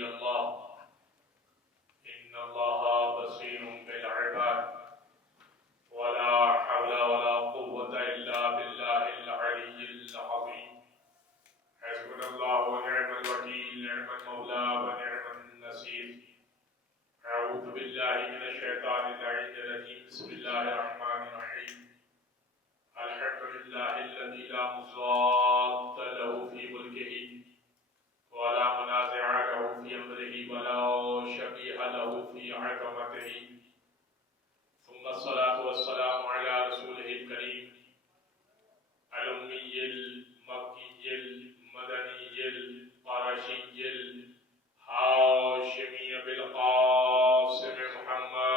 إلى الله إن الله بصير بالعباد ولا حول ولا قوة إلا بالله العلي العظيم حسبنا الله ونعم الوكيل نعم المولى ونعم النصير أعوذ بالله من الشيطان اللعين الرجيم بسم الله الرحمن الرحيم الحمد لله الذي لا مضاد له في ملكه ولا منازع له في أمره ولا شبيه له في عظمته ثم الصلاة والسلام على رسوله الكريم الأمي المكي المدني القرشي الهاشمي بالقاسم محمد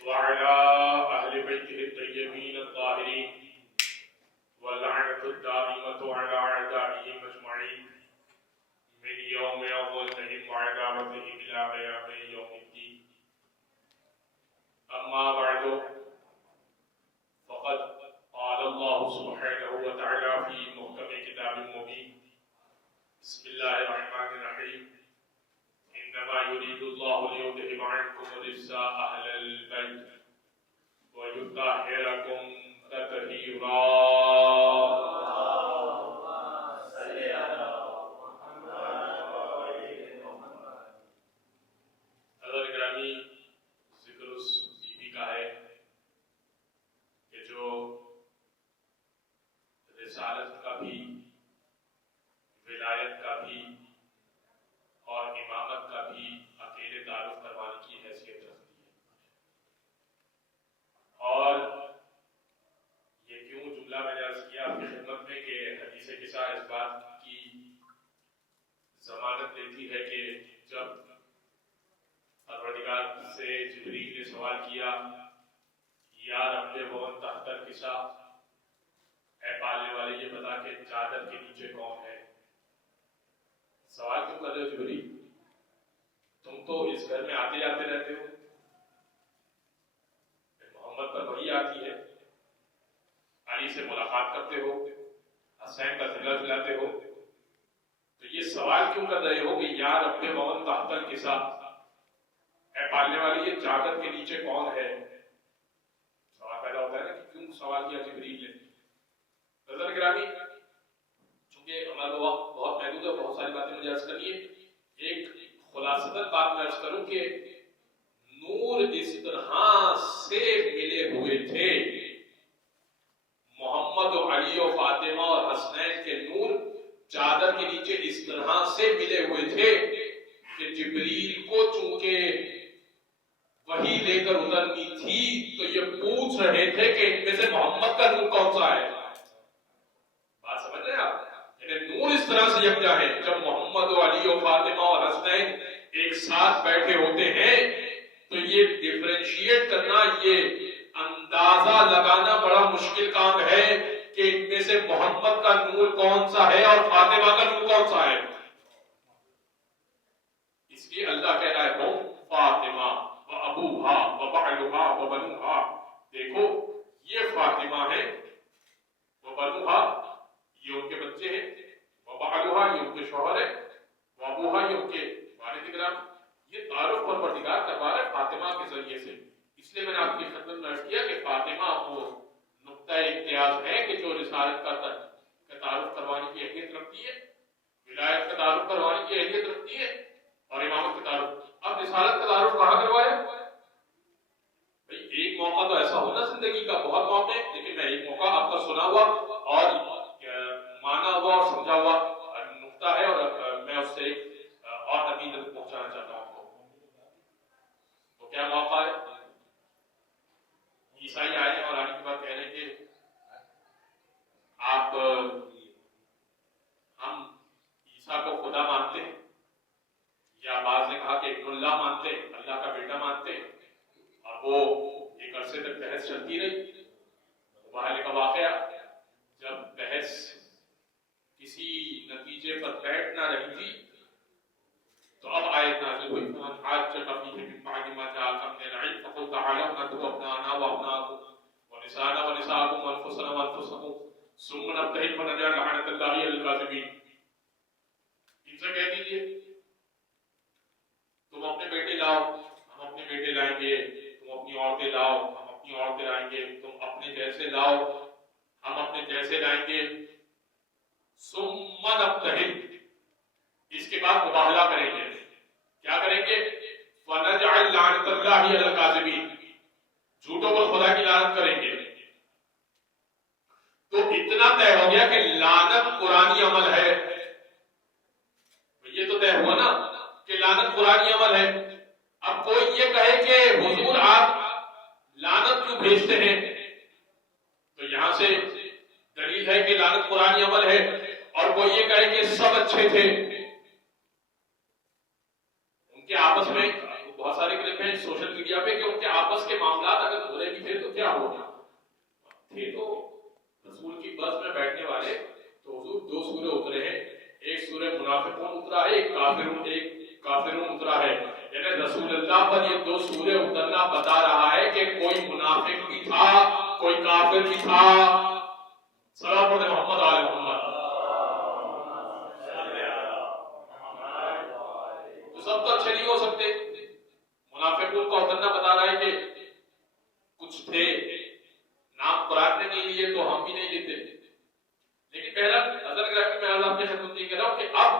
وعلى أهل بيته الطيبين الطاهرين واللعنة الدائمة على أعدائهم أجمعين من يوم ظلمهم وعداوتهم إلى قيام يوم الدين أما بعد فقد قال الله سبحانه وتعالى في محكم كتاب مبين بسم الله الرحمن الرحيم إنما يريد الله ليذهب عنكم الرجس أهل البيت ويطهركم تطهيرا حضرت گرامی ذکر اس بی بی کا ہے کہ جو رسالت کا بھی ولایت کا بھی اور امامت کا بھی اکیلے تعارف کروانے کی حیثیت رکھتی ہے اور یہ کیوں جملہ میں نے عرض کیا آپ کی خدمت میں کہ حدیث قصہ اس بات کی ضمانت دیتی ہے کہ جب پروردگار سے جبریل نے سوال کیا یا رب بون تحت القصہ اے پالنے والے یہ بتا کہ چادر کے نیچے کون ہے سوال کیوں کر رہے ہو جبریل تم تو اس گھر میں آتے جاتے رہتے ہو محمد پر وحی آتی ہے علی سے ملاقات کرتے ہو حسین کا ضلع دلاتے ہو تو یہ سوال کیوں کر رہے ہو کہ یا رب بون تحت القصہ اے پالنے والی یہ چادر کے نیچے کون ہے سوال پیدا ہوتا ہے نا کہ کیوں سوال کیا جبریل نے نظر گرامی چونکہ ہمارا وقت بہت محدود ہے بہت ساری باتیں مجھے عرض کرنی ہے ایک خلاصتاً بات میں عرض کروں کہ نور اس طرح سے ملے ہوئے تھے محمد و علی و فاطمہ اور حسنین کے نور چادر کے نیچے اس طرح سے ملے ہوئے تھے کہ جبریل کو چونکہ وہی لے کر اترنی تھی تو یہ پوچھ رہے تھے کہ ان میں سے محمد کا نور کون سا ہے بات سمجھ رہے ہیں آپ یعنی نور اس طرح سے یکجا ہے جب محمد و علی و فاطمہ اور حسنین ایک ساتھ بیٹھے ہوتے ہیں تو یہ ڈیفرینشیٹ کرنا یہ اندازہ لگانا بڑا مشکل کام ہے کہ ان میں سے محمد کا نور کون سا ہے اور فاطمہ کا نور کون سا ہے اس لیے اللہ کہہ رہا ہے فاطمہ و ابوہا و بعلہا و بنوہا دیکھو یہ فاطمہ ہے و بنوہا یہ ان کے بچے ہیں و بعلہا یہ ان کے شوہر ہے و ابوہا یہ ان کے والد گرام یہ تعارف پروردگار کروا رہا ہے فاطمہ کے ذریعے سے اس لیے میں نے آپ کی خدمت میں عرض کیا کہ فاطمہ وہ نقطہ امتیاز ہے کہ جو رسالت کا تعارف کروانے کی اہلیت رکھتی ہے ولایت کا تعارف کروانے کی اہلیت رکھتی ہے اور امامت کا تعارف اب رسالت کا تعارف کہاں کروایا بھئی ایک موقع تو ایسا ہونا زندگی کا بہت موقع ہے لیکن میں ایک موقع آپ کا سنا ہوا اور مانا ہوا اور سمجھا ہوا نقطہ ہے اور میں اس سے اور نبی تک پہنچانا چاہتا ہوں آپ کو تو کیا موقع ہے عیسائی آئے ہیں اور آنے کے بعد کہہ رہے ہیں کہ آپ ہم عیسیٰ کو خدا مانتے ہیں یا بعض نے کہا کہ ابن اللہ مانتے اللہ کا بیٹا مانتے اور وہ ایک عرصے تک بحث چلتی رہی وہاں کا واقعہ جب بحث کسی نتیجے پر بیٹھ نہ رہی تھی تو اب آیت نازل ہوئی فمن حاجك فيه من بعد ما جاءك من العلم فقل تعالوا ندعو أبناءنا وأبناءكم ونساءنا ونساءكم وانفسنا وانفسكم ثم نبتهل فنجعل لعنة الله على الكاذبين. ان سے کہہ دیجیے تم اپنے بیٹے لاؤ ہم اپنے بیٹے لائیں گے، تم اپنی عورتیں لاؤ ہم اپنی عورتیں لائیں گے، تم اپنے جیسے لاؤ ہم اپنے جیسے لائیں گے. ثم نبتہل، اس کے بعد مباہلہ کریں گے. کیا کریں گے؟ فنجعل لعنۃ اللہ علی الکاذبین، جھوٹوں پر خدا کی لعنت کریں گے. تو اتنا طے ہو گیا کہ لعنت قرآنی عمل ہے. یہ تو طے ہوا نا کہ لعنت قرآنی عمل ہے. اب کوئی یہ کہے کہ حضور آپ لعنت کیوں بھیجتے ہیں، تو یہاں سے دلیل ہے کہ لعنت قرآنی عمل ہے. اور کوئی یہ کہے کہ سب اچھے تھے، ان کے آپس میں بہت سارے کلپ ہیں سوشل میڈیا پہ کہ ان کے آپس کے معاملات اگر برے بھی تھے تو کیا ہوگا، تھے تو رسول کی بس میں بیٹھنے والے. تو حضور دو سورے اترے ہیں، ایک سورہ منافقون اترا ہے، ایک کافرون اترا ہے. یعنی رسول اللہ پر یہ دو سورے اترنا بتا رہا ہے کہ کوئی منافق بھی تھا، کوئی کافر بھی تھا. صلوات محمد علی محمد. تو سب تو اچھے نہیں ہو سکتے. منافقون کا اترنا بتا رہا ہے کہ کچھ تھے، نام قرآن نے نہیں لیے تو ہم بھی نہیں لیتے. لیکن پہلا نظر گرامی میں آپ کے خدمت یہ کہہ رہا ہوں کہ اب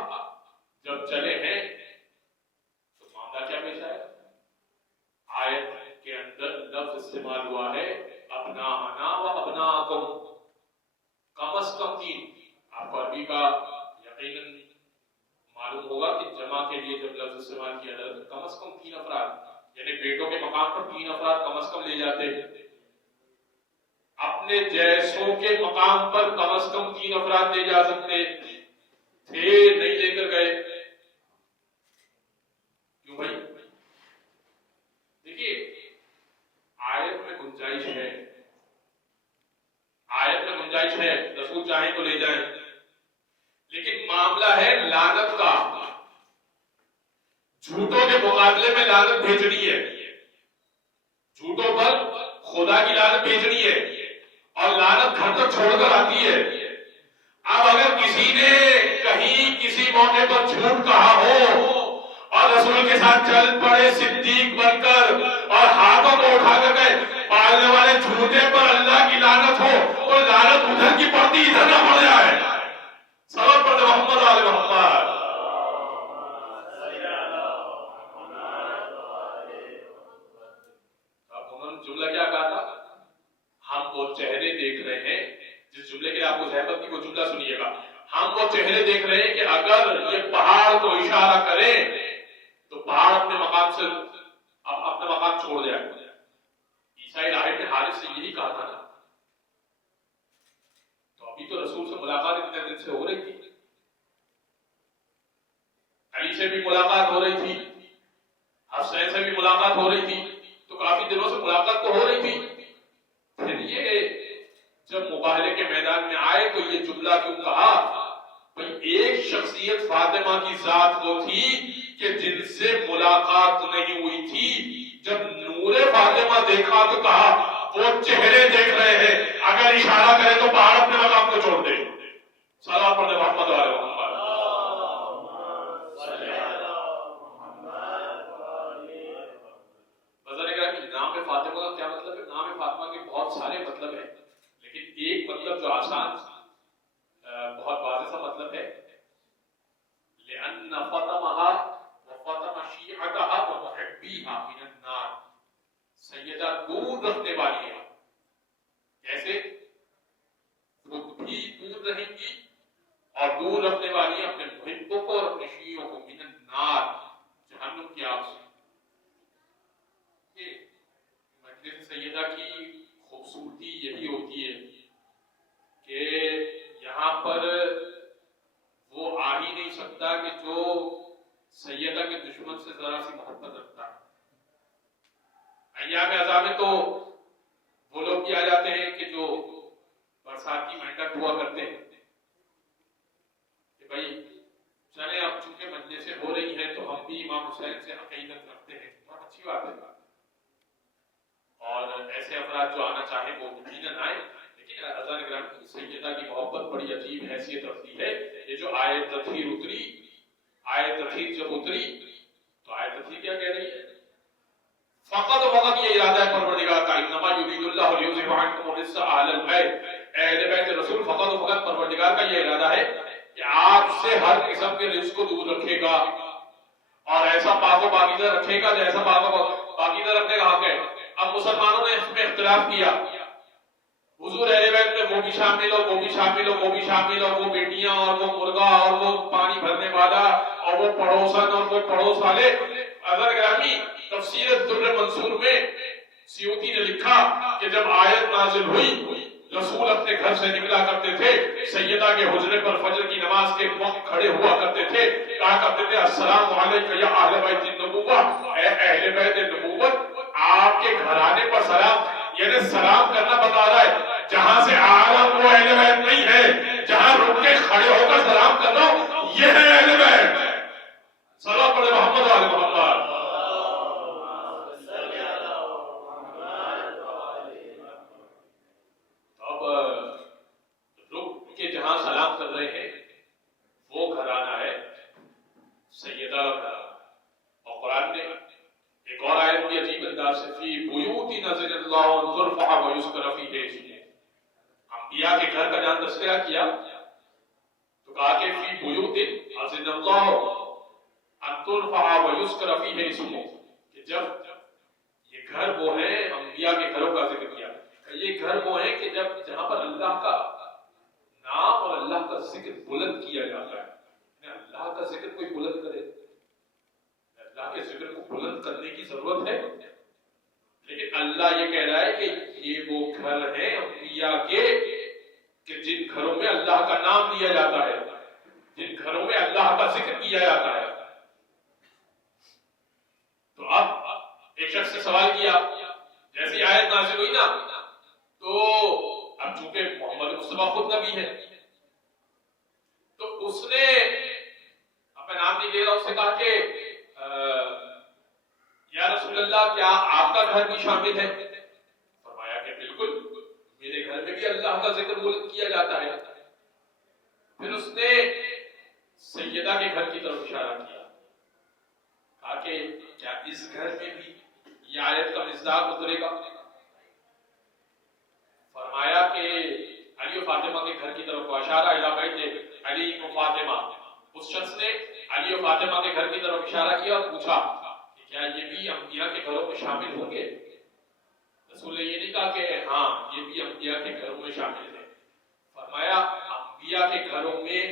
جب چلے ہیں تو معاملہ کیا پیش آیا. آیت کے اندر لفظ استعمال ہوا ہے ابناءنا و ابناءکم، کم از کم 3. آپ کو عربی کا یقیناً معلوم ہوگا کہ جمع کے لیے جب لفظ استعمال کیا جاتا ہے کم از کم 3 افراد، یعنی بیٹوں کے مقام پر 3 افراد کم از کم لے جاتے ہیں. اپنے جیسوں کے مقام پر کم از کم 3 افراد لے جا سکتے تھے، نہیں لے کر گئے. کیوں بھائی؟ دیکھیے آیت میں گنجائش ہے، آیت میں گنجائش ہے، رسول چاہیں تو لے جائیں. لیکن معاملہ ہے لعنت کا. جھوٹوں کے مقابلے میں لعنت بھیجنی ہے، جھوٹوں پر خدا کی لعنت بھیجنی ہے، اور لعنت گھر تک چھوڑ کر آتی ہے. اب اگر کسی نے کہیں کسی موقع پر جھوٹ کہا ہو اور رسول کے ساتھ چل پڑے صدیق بن کر اور ہاتھوں کو اٹھا کر گئے پالنے والے جھوٹے پر اللہ کی لعنت ہو، تو لعنت ادھر کی پڑتی ادھر نہ پڑ جائے. سبب پڑھ محمد آل محمد. اب انہوں نے جملہ کیا کہا تھا؟ ہم وہ چہرے دیکھ رہے ہیں، جس جملے کے لیے آپ کو زحمت کی وہ جملہ سنیے گا. ہم وہ چہرے دیکھ رہے ہیں کہ اگر یہ پہاڑ کو اشارہ کرے تو پہاڑ اپنے مقام سے اپنا مقام چھوڑ جائے. عیسائی راہب نے حارث سے یہی کہا تھا نا. تو ابھی تو رسول سے ملاقات اتنے دن سے ہو رہی تھی، علی سے بھی ملاقات ہو رہی تھی، حسین سے بھی ملاقات ہو رہی تھی، تو کافی دنوں سے ملاقات تو ہو رہی تھی. پھر یہ جب مباہلے کے میدان میں آئے تو یہ جملہ کیوں کہا؟ بھئی ایک شخصیت فاطمہ کی ذات وہ تھی کہ جن سے ملاقات نہیں ہوئی تھی. جب نور فاطمہ دیکھا تو کہا وہ چہرے دیکھ رہے ہیں، اگر اشارہ کرے تو پہاڑ اپنے مقام کو چھوڑ دے. صلاۃ پڑھنے محمد علیہ محمد. نام فاطمہ کا کیا مطلب ہے؟ نام فاطمہ کے بہت سارے مطلب ہیں، لیکن ایک مطلب جو آسان بہت واضح سا مطلب ہے لأن فاطمہ وفاطمہ شیعتها ومحبیها من النار، سیدہ دور رکھنے والی ہے. کیسے؟ خود بھی دور رہیں گی اور دور رکھنے والی ہے اپنے محبوں کو اور اپنے شیعوں کو من النار، جہنم کی آگ سے. مجلس سیدہ کی خوبصورتی یہی ہوتی ہے کہ یہاں پر وہ آ ہی نہیں سکتا کہ جو سیدہ کے دشمن سے ذرا سی محبت رکھتا ہے. ایام عذاب میں تو وہ لوگ بھی آ جاتے ہیں کہ جو برساتی مینڈک ہوا کرتے ہیں کہ بھائی چلے اب چونکہ مجلسیں ہو رہی ہیں تو ہم بھی امام حسین سے عقیدت رکھتے ہیں. بہت اچھی بات ہے، اور ایسے افراد جو آنا چاہیں وہ یقیناً بنائیں. لیکن اذان گرامی سیدہ کی محبت بڑی عجیب حیثیت رکھتی ہے. یہ جو آیت تطہیر اتری، آیت تطہیر جب اتری تو آیت تطہیر کیا کہہ رہی ہے؟ فقط یہ ارادہ ہے پروردگار کا، انما یرید اللہ لیذهب عنکم الرجس اہل البیت، اہل بیت رسول فقط پروردگار کا یہ ارادہ ہے کہ آپ سے ہر قسم کے رزق کو دور رکھے گا اور ایسا پاک و پاکیزہ رکھے گا جیسا پاک و پاکیزہ رکھنے کا حق ہے. اب مسلمانوں نے اس میں اختلاف کیا، حضور اہل بیت میں وہ بھی شامل ہو، وہ بھی شامل ہو، وہ بھی شامل ہو، وہ بیٹیاں اور وہ مرغا اور وہ پانی بھرنے والا اور وہ پڑوسن اور وہ پڑوس والے. اگر گرامی تفسیر الدر منصور میں سیوطی نے لکھا کہ جب آیت نازل ہوئی رسول اپنے گھر سے نکلا کرتے تھے، سیدہ کے حجرے پر فجر کی نماز کے وقت کھڑے ہوا کرتے تھے، کہا کرتے تھے السلام علیکم یا اہل بیت النبوہ، اے اہل بیت النبوت، آپ کے گھرانے پر سلام. یعنی سلام کرنا بتا رہا ہے جہاں سے آ رہا وہ اہل بیت نہیں ہے، جہاں رک کے کھڑے ہو کر سلام کر رہا ہوں یہ ہے اہل بیت. صلوات پڑھے محمد و آل محمد. اب رک کے جہاں سلام کر رہے ہیں وہ گھرانہ ہے سیدہ کا گھرانہ. اور قرآن نے ایک اور آیت بھی عجیب انداز سے فی بیوت نزل اللہ ان ترفع ویذکر فیہ اسمہ، انبیاء کے گھر کا جہاں تذکرہ کیا تو کہا کہ فی بیوت نزل اللہ ان ترفع ویذکر فیہ اسمہ، کہ جب یہ گھر وہ ہیں، انبیاء کے گھروں کا ذکر کیا، یہ گھر وہ ہیں کہ جہاں پر اللہ کا نام اور اللہ کا ذکر بلند کیا جاتا ہے. اللہ کا ذکر کوئی بلند کرے، اللہ کے ذکر کو بلند کرنے کی ضرورت ہے، لیکن اللہ یہ کہہ رہا ہے کہ یہ وہ گھر ہیں انبیاء کے کہ جن گھروں میں اللہ کا نام لیا جاتا ہے، جن گھروں میں اللہ کا ذکر کیا جاتا ہے. تو اب ایک شخص نے سوال کیا، جیسی آیت نازل ہوئی نا تو اب چونکہ محمد مصطفیٰ خود نبی ہے تو اس نے اپنا نام نہیں لے رہا، اس نے کہا کہ یا رسول اللہ کیا آپ کا گھر بھی شامل ہے؟ فرمایا کہ بالکل، میرے گھر میں بھی اللہ کا ذکر بلند کیا جاتا ہے. پھر اس نے سیدہ کے گھر کی طرف اشارہ کیا، کہا کہ کیا اس گھر میں بھی یہ آیت کا مصداق اترے گا؟ فرمایا کہ علی و فاطمہ کے گھر کی طرف اشارہ الی بیت علی و فاطمہ. اس شخص نے علی و فاطمہ کے گھر کی طرف اشارہ کیا اور پوچھا کہ کیا یہ بھی انبیاء کے گھروں میں شامل ہوں گے؟ رسول نے یہ نہیں کہا کہ ہاں یہ بھی انبیاء کے گھروں میں شامل ہے. فرمایا انبیاء کے گھروں میں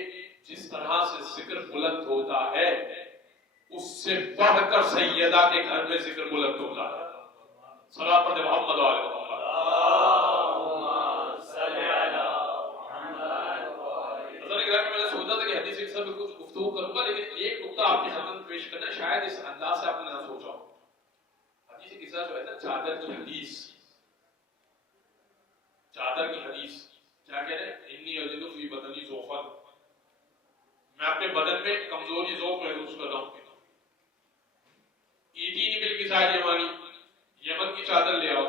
جس طرح سے ذکر بلند ہوتا ہے اس سے بڑھ کر سیدہ کے گھر میں ذکر بلند ہوتا ہے. صلوات پڑھتے محمد و آل محمد. کچھ گفتگو کروں گا لیکن ایک نقطہ آپ کی خدمت پیش کرنا، شاید اس انداز سے آپ نے نہ سوچا ہو. حدیث قصہ جو ہے نا چادر کی حدیث، چادر کی حدیث کیا کہہ رہے ہیں؟ انی اجد فی بدنی ضعفا، میں اپنے بدن میں کمزوری ذوق محسوس کر رہا ہوں. ایتینی بالکساء الیمانی، یمن کی چادر لے آؤ.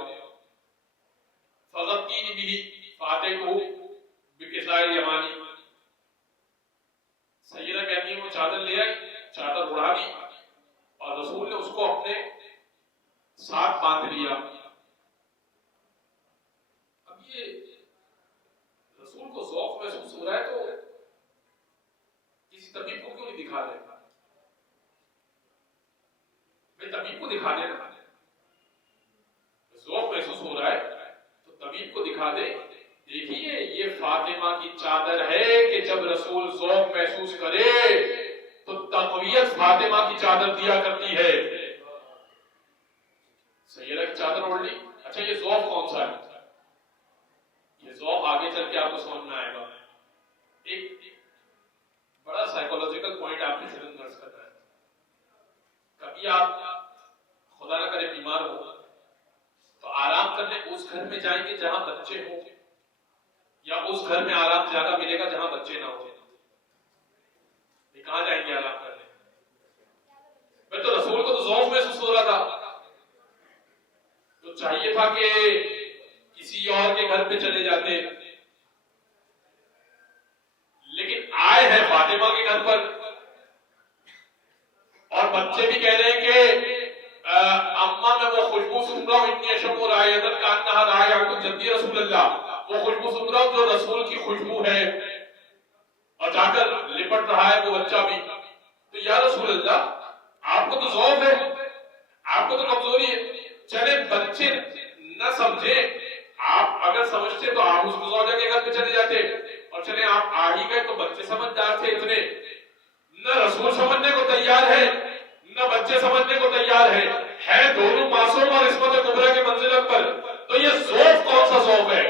فغطینی بہ فاتحہ بکساء الیمانی، سیدہ کہتی ہے وہ چادر لے آئی، چادر اڑا دی اور رسول نے اس کو اپنے ساتھ باندھ لیا. اب یہ رسول کو ذوق محسوس ہو رہا ہے تو کسی طبیب کو کیوں نہیں دکھا دے؟ میں طبیب کو دکھا دے. ذوق محسوس ہو رہا ہے تو طبیب کو دکھا دے. دیکھیے یہ فاطمہ کی چادر ہے کہ جب رسول ذوق محسوس کرے تو تقویت فاطمہ کی چادر دیا کرتی ہے. سیدہ کی چادر اوڑھ لی. اچھا یہ ذوق کون سا ہے؟ یہ ذوق آگے چل کے آپ کو سمجھ میں آئے گا. ایک بڑا سائیکولوجیکل پوائنٹ آپ نے ذہن نرس کرنا ہے. کبھی آپ خدا نہ کرے بیمار ہو تو آرام کرنے اس گھر میں جائیں گے جہاں بچے ہوں یا اس گھر میں آرام زیادہ ملے گا جہاں بچے نہ ہوں؟ کہاں جائیں گے آرام کرنے؟ میں تو رسول کو تو ذوق محسوس ہو رہا تھا تو چاہیے تھا کہ کسی اور کے گھر پہ چلے جاتے، لیکن آئے ہیں فاطمہ کے گھر پر، اور بچے بھی کہہ رہے ہیں کہ اما میں وہ خوشبو سن رہا ہوں، اتنی اشب و رائدت کا انہا رائع جدی رسول اللہ، وہ خوشبو سن رہا ہوں جو رسول کی خوشبو ہے، اور جا کر لپٹ رہا ہے وہ بچہ بھی۔ تو یا رسول اللہ آپ کو تو ذوق ہے، آپ کو تو کمزوری ہے، چلے بچے نہ سمجھے، آپ اگر سمجھتے تو آپ اس زوجہ کے گھر پہ چلے جاتے، اور چلے آپ آ ہی گئے تو بچے سمجھدار تھے اتنے، نہ رسول سمجھنے کو تیار ہے نہ بچے سمجھنے کو تیار ہے دونوں معصوم اور عصمت کبریٰ کے منزلت پر، تو یہ ذوق کون سا ذوق ہے؟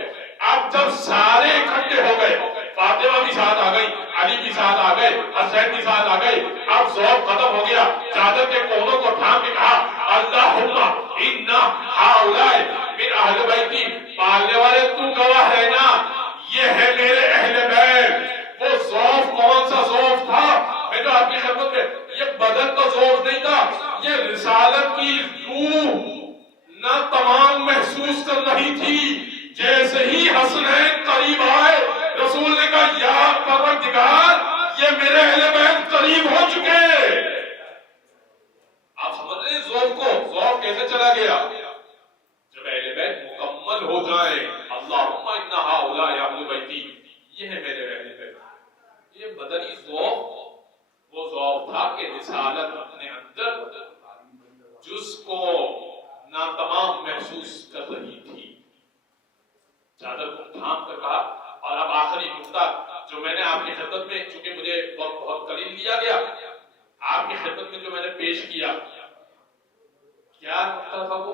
اب جب سارے اکٹھے ہو گئے، فاطمہ بھی ساتھ آ گئی، علی بھی ساتھ آ گئے، حسین بھی ساتھ آ گئے، اب ذوق ختم ہو گیا، چادر کے کونوں کو تھام کے کہا اللہم انا ہؤلاء من اہل بیتی، پالنے والے تو گواہ رہنا یہ ہے میرے اہل بیت۔ وہ ذوق کون سا ذوق تھا؟ میں تو آپ کی خدمت میں، یہ بدن کا ذوق نہیں تھا، یہ رسالت کی روح نہ تمام محسوس کر رہی تھی۔ جیسے ہی حسنین قریب آئے، رسول نے کہا یا پروردگار یہ میرے اہل بیت قریب ہو چکے۔ آپ سمجھ رہے ہیں ذوق کو، ذوق کیسے چلا گیا؟ جب اہل بیت مکمل ہو جائیں، اللہم انا ہؤلاء اہل بیتی، یہ ہے میرے اہل بیت۔ یہ بدنی ذوق وہ ذوق تھا کہ رسالت اپنے اندر جس کو ناتمام محسوس کر رہی تھی۔ چادر کو تھام کر کہا، اور اب آخری نقطہ جو میں نے آپ کی خدمت میں، چونکہ مجھے بہت قلیل لیا گیا، آپ کی خدمت میں جو میں نے پیش کیا، کیا نقطہ تھا وہ؟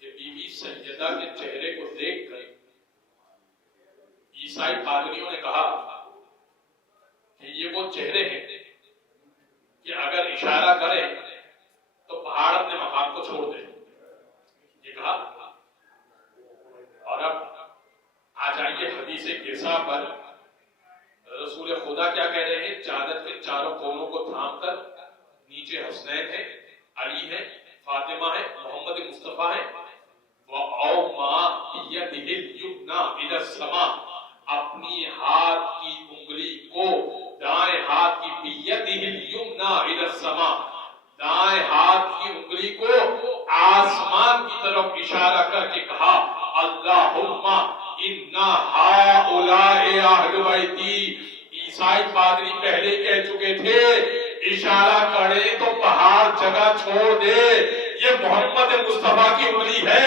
کہ بی بی سیدہ کے چہرے کو دیکھ کر عیسائی پادریوں نے کہا کہ یہ وہ چہرے ہیں کہ اگر اشارہ کرے تو پہاڑ اپنے مقام کو چھوڑ دے، یہ کہا۔ اور اب آ جائیے حدیث قصہ پر، رسول خدا کیا کہہ رہے ہیں؟ چادر کے چاروں کونوں کو تھام کر، نیچے حسنین ہے، علی ہے، فاطمہ ہے، محمد مصطفیٰ ہے، وَأَوْمَا بِيَدِهِ الْيُمْنَى إِلَى السَّمَاءِ، اپنی ہاتھ کی انگلی کو، دائیں ہاتھ کی بِيَدِهِ الْيُمْنَى إِلَى السَّمَاءِ، دائیں ہاتھ کی انگلی کو آسمان کی طرف اشارہ کر کے کہا اللہم انا ہؤلاء اہل بیتی۔ عیسائی پادری پہلے کہہ چکے تھے اشارہ کرے تو پہاڑ جگہ چھوڑ دے، یہ محمد مصطفیٰ کی انگلی ہے،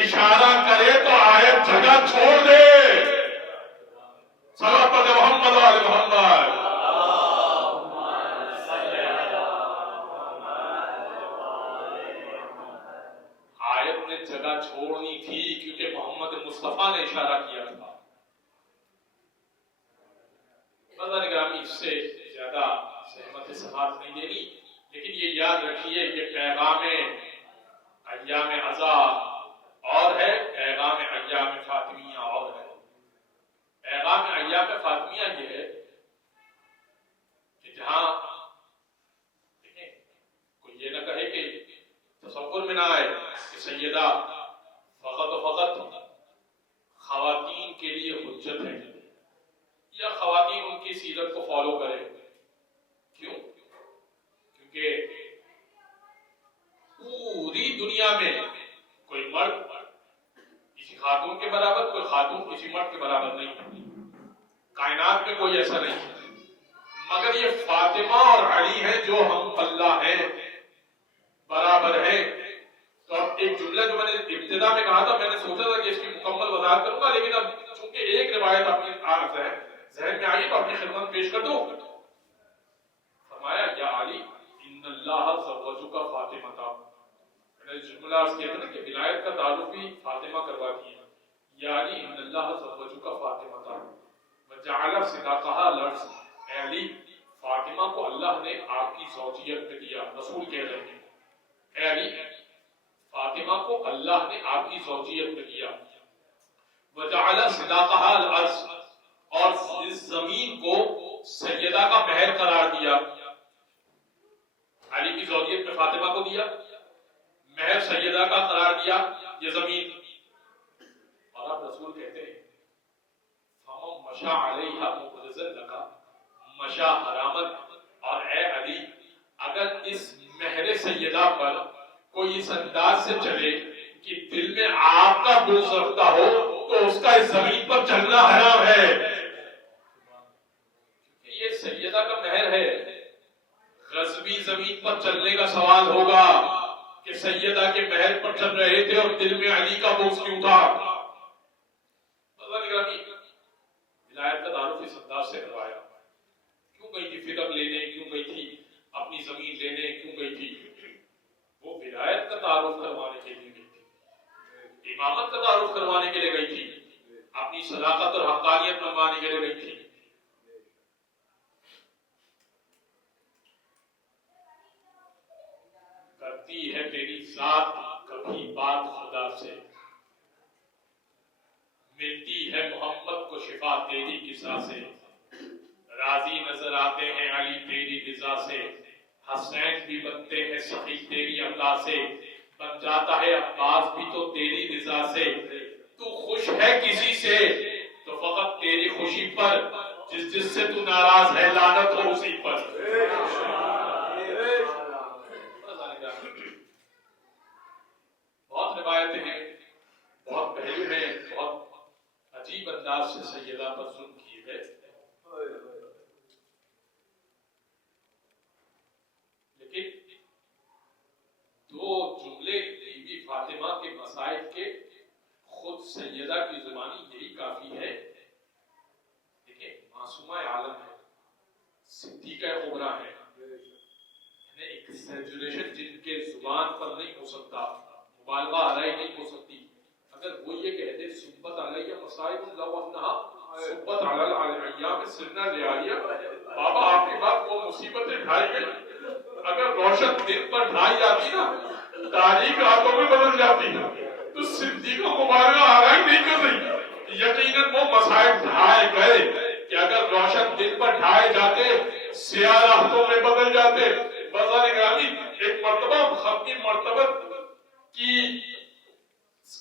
اشارہ کرے تو آیت جگہ چھوڑ دے۔ صلوات پڑھتے محمد و آل محمد۔ آیت نے جگہ چھوڑنی تھی کیونکہ محمد مصطفیٰ نے اشارہ کیا تھا۔ نظر گرامی اس سے زیادہ سہمت سماعت نہیں دینی، لیکن یہ یاد رکھیے کہ پیغام ایام عزا اور ہے، پیغام ایام فاطمیہ اور ہے۔ پیغام ایام فاطمیہ یہ ہے کہ جہاں دیکھیں کوئی یہ نہ کہے کہ تصور میں نہ آئے کہ سیدہ فقط و فقط خواتین کے لیے حجت ہے یا خواتین ان کی سیرت کو فالو کرے۔ کیوں؟ کیونکہ پوری دنیا میں کوئی مرد کسی خاتون کے برابر، کوئی خاتون کسی مرد کے برابر نہیں، کائنات میں کوئی ایسا نہیں، مگر یہ فاطمہ اور علی ہیں جو ہم پلہ ہیں، برابر ہیں۔ تو اب ایک جملہ جو میں نے ابتدا میں کہا تھا، میں نے سوچا تھا کہ اس کی مکمل وضاحت کروں گا، لیکن اب چونکہ ایک روایت آپ کی ذہن میں آئی تو اپنی خدمت پیش کر دوں۔ فرمایا یا علی ان اللہ زوجک فاطمہ، میں نے جملہ اس کہتے ہیں کہ ولایت کا تعلق بھی فاطمہ کرواتی ہے۔ یا علی ان اللہ زوجک فاطمہ وجعل صداقها لرز، اے علی فاطمہ کو اللہ نے آپ کی زوجیت پہ دیا۔ رسول کہہ رہے ہیں اے علی فاطمہ کو اللہ نے آپ کی زوجیت پہ دیا۔ وجعل صداقها الارض، اور اس زمین کو سیدہ کا مہر قرار دیا۔ علی کی زوجیت پہ فاطمہ کو دیا، مہر سیدہ کا قرار دیا یہ زمین۔ کہتے ہیں فَمَن مَشَى عَلَيْهَا مُقْرِزًا لَكَ مَشَى حَرَامًا، اور اے علی اگر اس مہر سیدہ پر کوئی اس انداز سے چلے کہ دل میں آپ کا بغض رکھتا ہو تو اس کا اس زمین پر چلنا حرام ہے، کہ یہ سیدہ کا مہر ہے۔ غزوی زمین پر چلنے کا سوال ہوگا کہ سیدہ کے مہر پر چل رہے تھے اور دل میں علی کا بغض کیوں تھا؟ ولایت کا تعارف اس انداز سے کروایا، کیوں گئی تھی فدق لینے، کیوں گئی تھی اپنی زمین لینے، کیوں گئی تھی؟ وہ ولایت کا تعارف کروانے کے لیے گئی تھی، امامت کا تعارف کروانے کے لیے گئی تھی، اپنی صداقت اور حقانیت منوانے کے لیے گئی تھی۔ کرتی ہے تیری ذات کبھی بات خدا سے، ملتی ہے محمد کو شفا تیری قصہ سے، راضی نظر آتے ہیں علی تیری رضا سے، حسین بھی بنتے ہیں سخی تیری عطا سے، بن جاتا ہے عباس بھی تو تیری رضا سے، تو خوش ہے کسی سے تو فقط تیری خوشی پر، جس سے تو ناراض ہے لعنت ہو اسی پر۔ بہت روایتیں ہیں، بہت پہلو ہیں، بہت عجیب انداز سے سیدہ پر ظلم کیے گئے، لیکن دو جملے بی بی فاطمہ کے مسائل کے خود سیدہ کی زبانی یہی کافی ہے۔ دیکھیں معصومہ عالم ہے، صدیقہ کبریٰ ہے، یعنی ایکسیجریشن جن کے زبان پر نہیں ہو سکتا، مبالغہ علیہ نہیں ہو سکتی، اگر وہ یہ کہہ دے سبت علیہ مصائب لو انہا سبت علی الایام سرنا لیالیہ، بابا آپ کے بعد وہ مصیبتیں ڈھائی گئی، اگر روشن دن پر ڈھائی جاتی نا تاریخ راتوں میں بدل جاتی نا، تو صدیقہ مبالغہ علیہ نہیں کر رہی، یقیناً وہ مصائب ڈھائے گئے کہ اگر روشن دن پر ڈھائے جاتے سیاہ راتوں میں بدل جاتے۔ بازار گرامی ایک مرتبہ ختمی مرتبت کی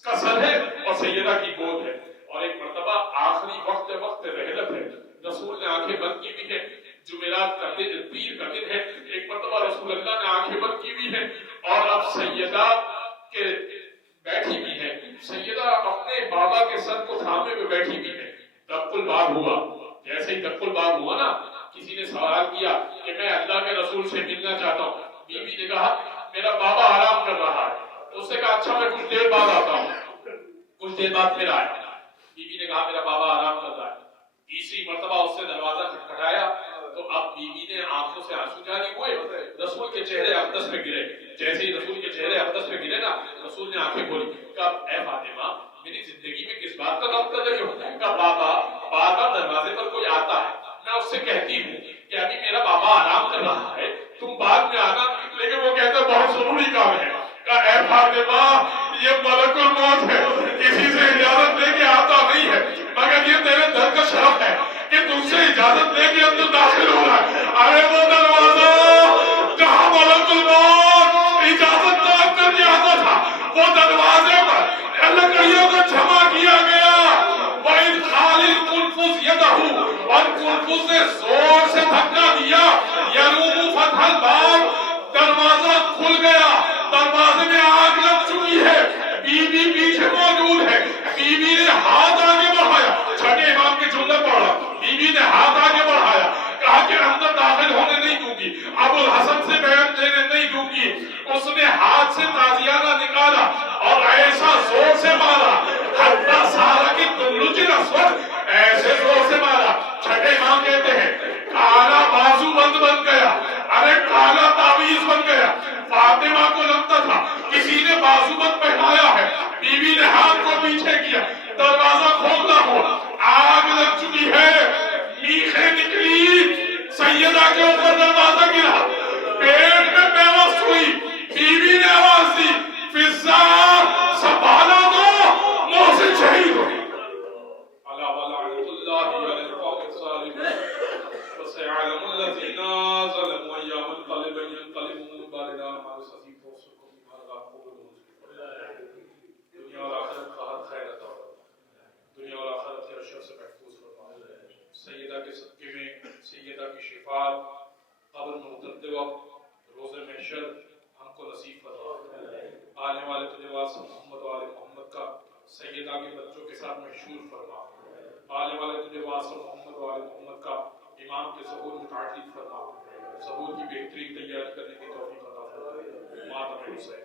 کسر ہے اور سیدہ کی گود ہے، اور ایک مرتبہ آخری وقت رحلت ہے، رسول نے آنکھیں بند کی بھی ہے، جمعرات کا دن پیر کا دن ہے، ایک مرتبہ رسول اللہ نے آنکھیں بند کی بھی ہے، اور اب سیدہ کے بیٹھی بھی ہے، سیدہ اپنے بابا کے سر کو تھامے ہوئے بیٹھی بھی ہے۔ دق الباب ہوا، جیسے ہی دق الباب ہوا نا، کسی نے سوال کیا کہ میں اللہ کے رسول سے ملنا چاہتا ہوں، بی بی نے کہا میرا بابا آرام کر رہا ہے، اس نے کہا اچھا میں کچھ دیر بعد آتا ہوں، کچھ دیر بعد پھر آئے، بی بی نے کہا میرا بابا آرام کر رہا ہے، تیسری مرتبہ اس نے دروازہ کھٹکھٹایا تو اب بی بی نے آنکھوں سے آنسو جاری ہوئے، رسول کے چہرے اقدس پہ گرے، جیسے ہی رسول کے چہرے اقدس پہ گرے نا، رسول نے آنکھیں کھولی، کہا اے فاطمہ میری زندگی میں کس بات کا غم کر رہی ہو؟ کہا بابا بار بار دروازے پر کوئی آتا ہے، میں اس سے کہتی ہوں کہ ابھی میرا بابا آرام کر رہا ہے، تم بعد میں آنا، لیکن وہ کہتا ہے بہت ضروری کام ہے۔ کہا اے فاطمہ یہ ملک الموت ہے، کسی سے اجازت لے کے آتا نہیں ہے، مگر یہ تیرے در کا شرف ہے کہ تم سے اجازت لے کے اندر داخل ہو رہا ہے۔ ارے وہ دروازہ جہاں ملک الموت اجازت طلب کر کے آتا تھا، وہ دروازے پر لکڑیوں کو جمع کیا گیا، وَإِذْ خَالِدْ قُلْفُزْ يَدَهُ، اور قلفز نے زور سے دھکا دیا، یَلُومُ فَتْحَ الْبَابِ، دروازہ کھل گیا، دروازے میں آگ لگ چکی ہے، بی بی پیچھے موجود ہے، بی بی نے ہاتھ آگے بڑھایا، چھٹے امام کے جملے پڑھا، بی بی نے ہاتھ آگے بڑھایا، کہا کہ اندر داخل ہونے نہیں دوں گی، ابو الحسن سے بیعت لینے نہیں دوں گی، اس نے ہاتھ سے تازیانہ نکالا اور ایسا زور سے مارا، حتی سارا کی تملجن اسود، ایسے زور سے مارا، چھٹے امام کہتے ہیں کالا بازو بند بن گیا، ارے کالا تعویذ بن گیا، فاطمہ شر سے محفوظ فرما. سیدہ کے صدقے میں سیدہ کی شفاعت قبر میں اترتے وقت روز محشر ہم کو نصیب فرما. آنے والے تجھے واسطہ محمد و آل محمد کا سیدہ کے بچوں کے ساتھ مشہور فرما. آنے والے تجھے واسطہ محمد و آل محمد کا امام کے ظہور میں تعطیل فرما. ظہور کی بہترین تیاری کرنے کی توفیق عطا فرما. ماتم حسین